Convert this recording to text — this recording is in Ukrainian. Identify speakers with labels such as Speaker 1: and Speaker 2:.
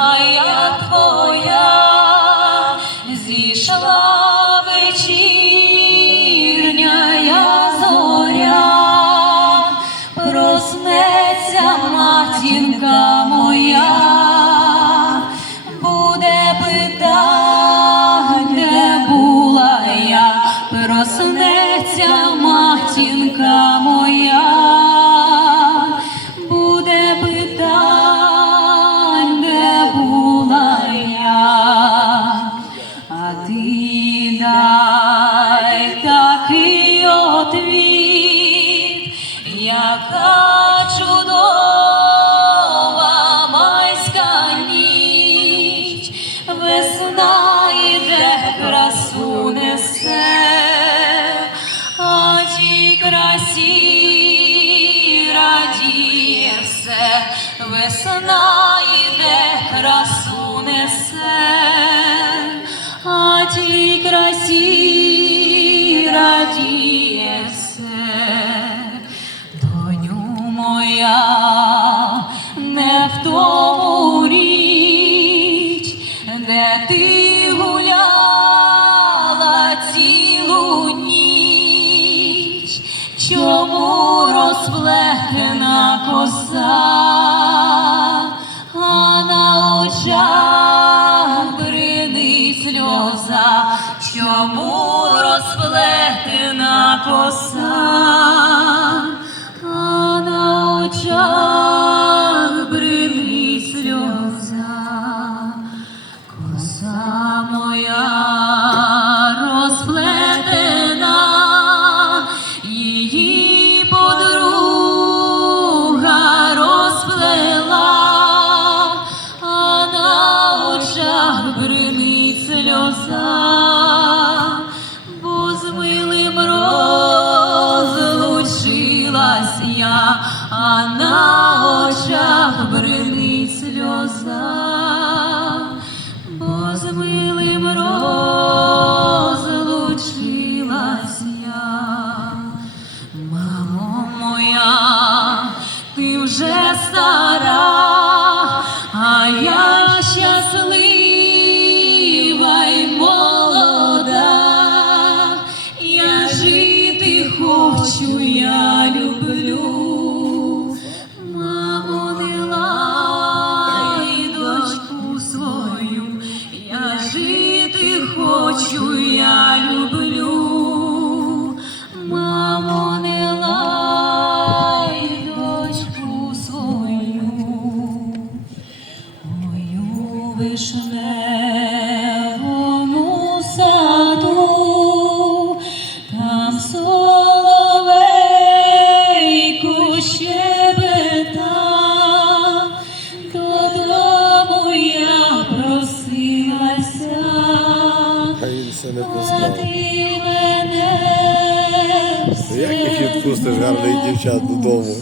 Speaker 1: я твоя. А ти дай такий отвіт, яка чудова майська ніч, весна йде, красу несе, а тій красі радіє все, весна йде, красу несе доню моя, не в тому річ, де ти гуляла цілу ніч, чому розплетена коса, чому розплетена коса, а на очах бринить сльоза. Коса моя розплетена, її подруга розплела, а на очах бринить сльоза, сльоза жити хочу, я люблю. Мамо, не лай дочку свою, мою вишневому
Speaker 2: не
Speaker 1: мене
Speaker 2: Як їх відпустиш гарних дівчат додому?